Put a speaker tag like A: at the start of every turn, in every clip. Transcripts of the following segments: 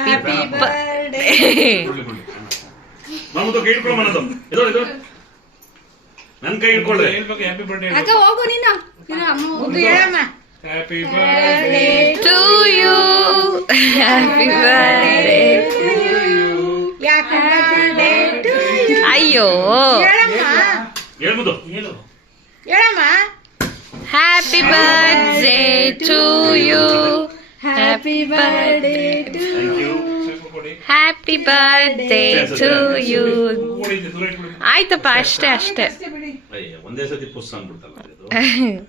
A: Happy
B: birthday ನಮ್ಮದು ಕೈ ಹಿಡ್ಕೊಳ್ಳೋ ಮನದು ಇದು ಇದು. ನನ್ನ ಕೈ ಹಿಡ್ಕೊಳ್ಳಿ
C: ಹೇಳ್ಬೇಕು ಹ್ಯಾಪಿ ಬರ್ತ್ಡೇ
D: ಅಕ್ಕ ಹೋಗು ನೀನು. ನೀನು ಅಮ್ಮ ಹೋಗು. ಹೇಳಮ್ಮ.
C: Happy birthday
A: to you happy birthday
D: to you happy birthday to
A: ಅಯ್ಯೋ.
D: ಹೇಳಮ್ಮ.
B: ಹೇಳ್ಬೋದು
C: ಹೇಳು.
D: ಹೇಳಮ್ಮ.
B: Happy
C: birthday to
A: you happy birthday to
C: happy birthday to you
A: ಆಯ್ತಪ್ಪ ಅಷ್ಟೇ ಅಷ್ಟೇ.
B: ಅಯ್ಯ ಒಂದೇ ಸತಿ ಪುಸ್ ಅಂದ್ಬಿಡ್ತಲ್ಲ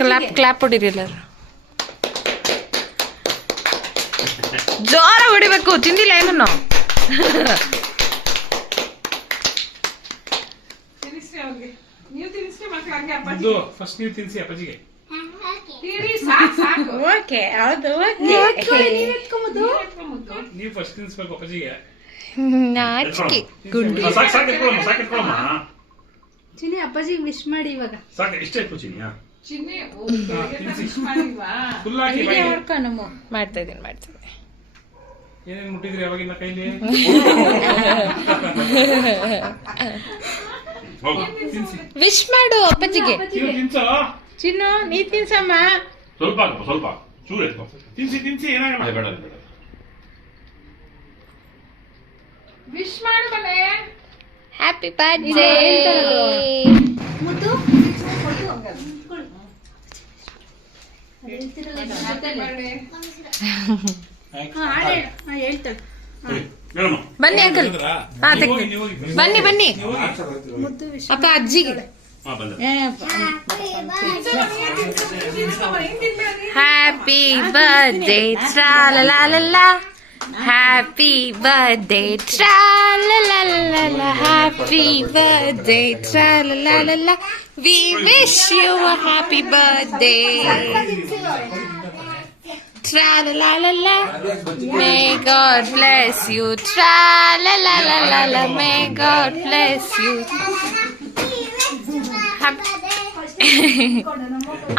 A: ಕ್ಲಾಪ್ ಕ್ಲಾಪ್ ಹೊಡಿರಿ ಎಲ್ಲರೂ. ಜೋರ ಹೊಡಿಬೇಕು ತಿಂದಿಲ್ಲ ಏನನ್ನು.
C: ಇದು ಫಸ್ಟ್ ನೀವು ತಿನ್ಸಿ ಅಪ್ಪಾಜಿಗೆ.
D: ಓಕೆ ಹೌದು ಓಕೆ.
C: ನೀವು ಫಸ್ಟ್ ತಿನ್ಸ್ಬೇಕು ಅಪ್ಪಾಜಿಗೆ.
A: ನಾಚಿಕೆ. ಗುಂಡಿ.
B: ಆ, ಸಾಕು ಸಾಕು ಸಾಕು
D: ಚಿನಿ ಅಪ್ಪಾಜಿಗೆ ವಿಶ್ ಮಾಡಿ ಇವಾಗ.
B: ಸಾಕು ಇಷ್ಟೇ ಇಟ್ಕೊ ಚಿನಿ ಹಾ.
C: ಫುಲ್ ಹಾಕಿ
D: ಹೀಗೆ
C: ಬಾಯಿಗೆ.
D: ಮಾಡ್ಕೊ ನಮ್ಮ
A: ಮಾಡ್ತಾ ಇದೀನಿ ಮಾಡ್ತಾ ಇದೀನಿ
C: ಏನೇನ್ ಮುಟ್ಟಿದ್ರಿ ಅವಾಗಿನ ಕೈಲಿ?
A: ವಿಶ್ ಮಾಡು ಅಪ್ಪಾಜಿಗೆ.
D: ಚಿನ್ನು ನೀ ತಿನ್ಸಮ್ಮ.
B: ಸ್ವಲ್ಪ ಸ್ವಲ್ಪ. ಚೂರು ಎತ್ಕೊ.
C: ತಿನ್ಸಿ ತಿನ್ಸಿ ಏನಾಗಲ್ಲ
B: ವಿಶ್ ಬೇಡ ಬೇಡ.
A: ಹ್ಯಾಪಿ ಬರ್ಡೇ
D: ಮುದ್ದು? ಹೇಳ್ತಾಳೆ.
B: ಸರಿ, ಹೇಳಮ್ಮ
A: ಬನ್ನಿ ಅಂಕಲ್.
C: ಹೇಳಿದ್ರಾ?
A: ಹಾ,
C: ನೀವು
A: ತೆಗ್ದು.
C: ಹೋಗಿ, ನೀವು ಹೋಗಿ.
A: ಬನ್ನಿ ಬನ್ನಿ.
C: ನೀವು ಹೋಗಿ.
D: ಮುದ್ದು ವಿಶ್
A: ಅಕ್ಕ ಅಜ್ಜಿಗೆ.
B: ಹಾ ಬಂದೆ.
A: ಹ್ಯಾಪಿ ಬರ್ಡೇ ಟ್ರಾಲಲಾಲಲ ಹ್ಯಾಪಿ ಬರ್ಡೇ ಟ್ರಾಲಲಾಲಲ happy birthday ಟ್ರಾಲಲಾಲಲ we wish you a happy birthday ಟ್ರಾಲಲಾಲಲ may God bless you ಟ್ರಾಲಲಾಲಲ ಮೇ ಗಾಡ್ ಬ್ಲೆಸ್ ಯು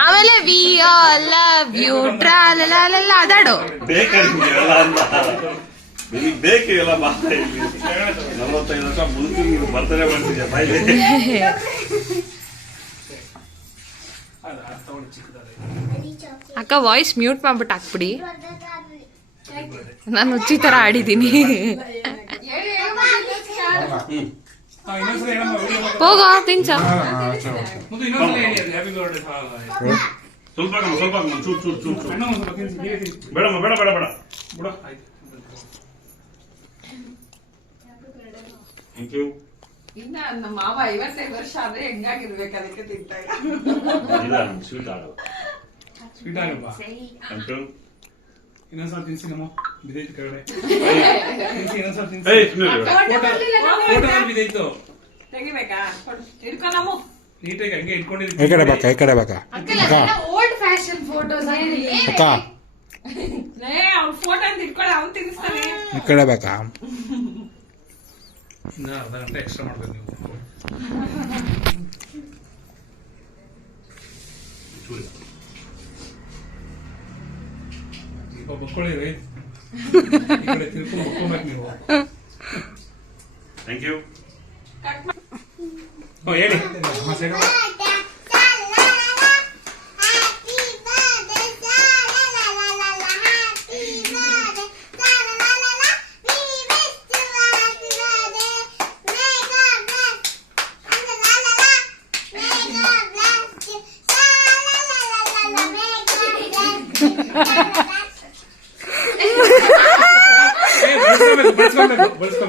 A: ಆಮೇಲೆ ವಿ ಆಲ್ ಲವ್ ಯು ಟ್ರಾಲಲಾಲಲ ಅದಾಡು
B: ಬೇಕಾಗಿಲ್ಲ ಅಂತ. ನಿನಗೆ ಬೇಕು ಎಲ್ಲ ಬಾ ಇಲ್ಲಿ ನಲವತ್ತೈದು ವರ್ಷ ಮುದುಕಿ ನೀನು ಬರ್ತಡೇ
A: ಅಕ್ಕ ವಾಯ್ಸ್ ಮ್ಯೂಟ್ ಮಾಡ್ಬಿಟ್ಟು ಹಾಕ್ಬಿಡಿ. ನಾನು ಹುಚ್ಚಿ ತರ ಆಡಿದ್ದೀನಿ. ಹೋಗೋ ತಿನ್ಸ.
B: ಸ್ವಲ್ಪ ಸ್ವಲ್ಪ ಚೂರು ಚೂರು ಚೂರು ಬೇಡ ಬೇಡ ಬೇಡ.
C: ಬಿಡು.
B: ಥ್ಯಾಂಕ್ ಯು
E: ಇನ್ನ ನಮ್ಮ ಮಾವ ಐವತ್ತೈದು ವರ್ಷ ಆದ್ರೆ ಹೆಂಗಾಗಿರ್ಬೇಕು ಅದಕ್ಕೆ ತಿಂತಾ ಇಲ್ಲ
B: ಇಲ್ಲ ಸ್ವೀಟ್ ಆಗಲ್ಲ
C: ಸ್ವೀಟ್ ಆಗಲ್ವಾ
B: ಥ್ಯಾಂಕ್ ಯು
C: ಇನ್ನೊಂದ್ಸಲ ತಿನ್ಸಿ ನಮ್ಮ ಬಿದೈತು ಕೆಳಗಡೆ ತಿನ್ಸಿ ಇನ್ನೊಂದ್ಸಲ ತಿನ್ಸಿ
B: ಏಯ್ ಸುಮ್ಮನೆ
C: ಫೋಟೋ ಫೋಟೋದಲ್ಲಿ ಬಿದೈತು
E: ತೆಗಿಬೇಕಾ ಕೊಡು. ಹಿಡ್ಕೊ ನಮ್ಮ
C: ನೀಟಾಗಿ ಹಂಗೆ
F: ಈ
C: ಇಟ್ಕೊಂಡಿದ್ದೀನಿ
F: ಕಡೆ ಬಾಕ ಈ ಕಡೆ ಬಾಕ ಅಕ್ಕ
D: ಓಲ್ಡ್ ಫ್ಯಾಷನ್ ಫೋಟೋಸ್
F: ಅಕ್ಕ
E: ಏ ಅವ್ನ ಫೋಟೋ ಅಂತ ಇಟ್ಕೊಳ್ಳಿ ಅವ್ನು ತಿನ್ನಿಸ್ತಾನೆ
F: ಈ ಕಡೆ ಬಾಕ
C: ಇನ್ನ ಅರ್ಧ ಗಂಟೆ ಎಕ್ಸ್ಟ್ರಾ ಮಾಡ್ಬೇಕು ನೀವು Pues, eh?". Como como. Thank you.
B: Oye, más
C: cero. Ha ha ha! not that.
B: But it's